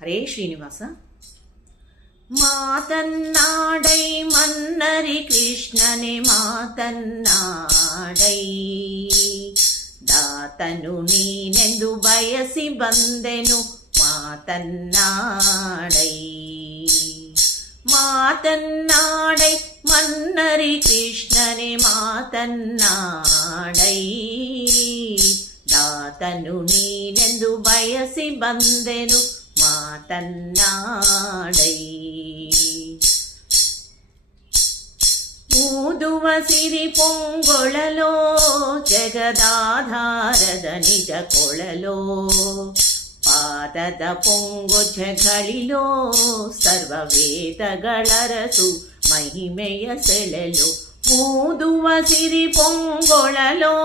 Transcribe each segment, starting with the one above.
ಹರೇ ಶ್ರೀನಿವಾಸ. ಮಾತನ್ನಾಡೈ ಮನ್ನರಿ ಕೃಷ್ಣನೆ ಮಾತನ್ನಾಡೈ, ದಾತನು ನೀನೆಂದು ಬಯಸಿ ಬಂದೆನು ಮಾತನ್ನಾಡೈ. ಮಾತನ್ನಾಡೈ ಮನ್ನರಿ ಕೃಷ್ಣನೆ ಮಾತನ್ನಾಡೈ, ದಾತನು ನೀನೆಂದು ಬಯಸಿ ಬಂದೆನು ಮಾತನ್ನಾಡೈ. ಊದುವ ಸಿರಿ ಪೊಂಗೊಳಲೋ ಜಗದಾಧಾರದ ನಿಜ ಕೊಳಲೋ, ಪಾದದ ಪೊಂಗೊಜಗಳಿಲೋ ಸರ್ವ ವೇದಗಳರಸು ಮಹಿಮೆಯ ಸೆಳೆಲು. ಊದುವ ಸಿರಿ ಪೊಂಗೊಳಲೋ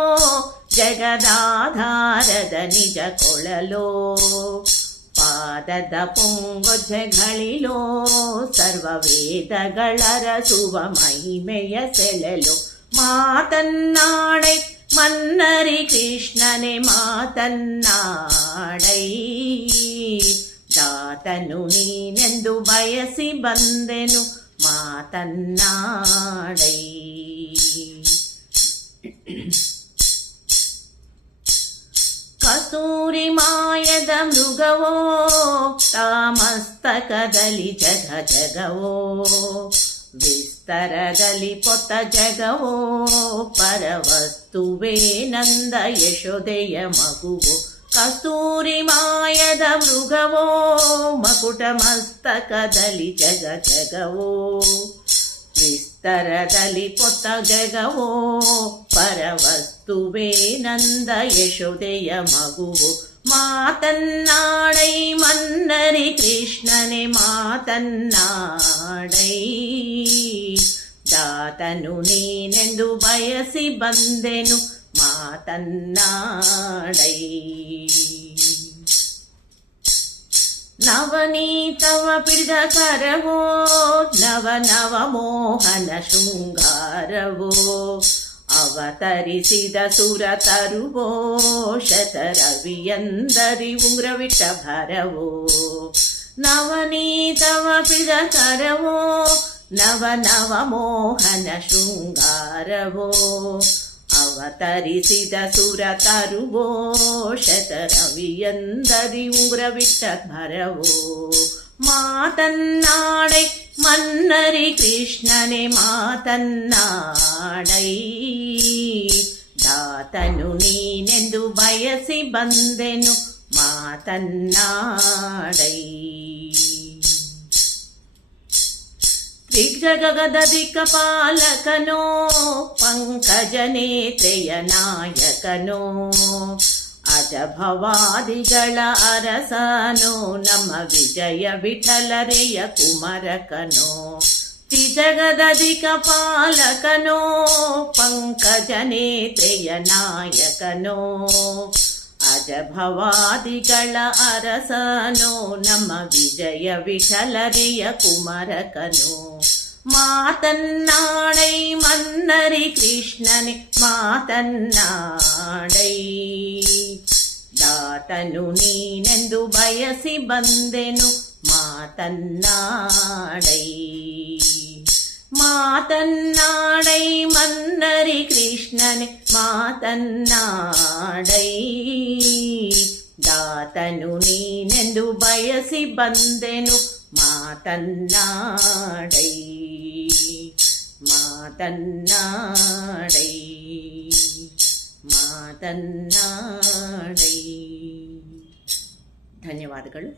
ಜಗದಾಧಾರದ ನಿಜ ಕೊಳಲೋ, ಪಾದದ ಪೊಂಗೊಜಗಳಿಲೋ ಸರ್ವ ವೇದಗಳರಸುವ ಮಹಿಮೆಯ ಸೆಳೆಲು. ಮಾತನ್ನಾಡೈ ಮನ್ನರಿ ಕೃಷ್ಣನೆ ಮಾತನ್ನಾಡೈ, ದಾತನು ನೀನೆಂದು ಬಯಸಿ ಬಂದೆನು ಮಾತನ್ನಾಡೈ. ಕಸ್ತೂರಿ ಮಾಯದ ಮೃಗವೋ ತಾಮಸ್ತಕದಲ್ಲಿ ಜಗ ಜಗವೋ, ವಿಸ್ತರದಲ್ಲಿ ಪೊತ್ತ ಜಗವೋ ಪರವಸ್ತುವೇ ನಂದ ಯಶೋದೆಯ ಮಗುವೋ. ಕಸ್ತೂರಿ ಮಾಯದ ಮೃಗವೋ ಮಕುಟ ಮಸ್ತಕದಲ್ಲಿ ಜಗ ಜಗವೋ, ವಿಸ್ತರದಲ್ಲಿ ಪೊತ್ತ ಜಗವೋ ಪರವಸ್ತುವೇ ನಂದ ಯಶೋದೆಯ ಮಗುವೋ. ಮಾತನ್ನಾಡೈ ಮನ್ನರಿ ಕೃಷ್ಣನೆ ಮಾತನ್ನಾಡೈ, ದಾತನು ನೀನೆಂದು ಬಯಸಿ ಬಂದೆನು ಮಾತನ್ನಾಡೈ. ನವನೀತವ ಪಿಡಿದ ಕರವೋ ನವ ನವ ಮೋಹನ ಶೃಂಗಾರವೋ, ಅವತರಿಸಿದ ಸುರ ತರುವೋ ಶತರವಿಯಂದರಿ ಉಂಗ್ರವಿಟ್ಟ ಭರವೋ. ನವನೀತವ ಪಿಡಿದ ಕರವೋ ನವ ನವ ಮೋಹನ ಶೃಂಗಾರವೋ, ಅವತರಿಸಿದ ಸುರ ತರುವೋ ಶತರವಿಯಂದರಿ ಉಂಗ್ರವಿಟ್ಟ ಭರವೋ. ಮಾತನ್ನಾಡೈ ಮನ್ನರಿ ಕೃಷ್ಣನೆ ಮಾತನ್ನಾಡೈ, ದಾತನು ನೀನೆಂದು ಬಯಸಿ ಬಂದೆನು ಮಾತನ್ನಾಡೈ. ದಿಗ್ಜಗದ ದಿಕ್ಪಾಲಕನೋ ಪಂಕಜನೇತ್ರೆಯ ನಾಯಕನೋ, ಅಜಭವಾದಿಗಳ ಅರಸನೋ ನಮ್ಮ ವಿಜಯ ವಿಠಲರೆಯ ಕುಮರಕನೋ. ತ್ರಿಜಗದ ದಿಕ್ಪಾಲಕನೋ ಪಂಕಜನೇತ್ರೆಯ ನಾಯಕನೋ, ಅಜಭವಾದಿಗಳ ಅರಸನೋ ನಮ್ಮ ವಿಜಯ ವಿಠಲರೆಯ ಕುಮರಕನೋ. ಮಾತನ್ನಾಡೈ ಮನ್ನರಿ ಕೃಷ್ಣನೆ ಮಾತನ್ನಾಡೈ, ದಾತನು ನೀನೆಂದು ಬಯಸಿ ಬಂದೆನು ಮಾತನ್ನಾಡೈ. ಮಾತನ್ನಾಡೈ ಮನ್ನರಿ ಕೃಷ್ಣನೆ ಮಾತನ್ನಾಡೈ, ದಾತನು ನೀನೆಂದು ಬಯಸಿ ಬಂದೆನು ಮಾತನ್ನಾಡೈ ಮಾತನ್ನಾಡೈ ಮಾತನ್ನಾಡೈ. ಧನ್ಯವಾದಗಳು.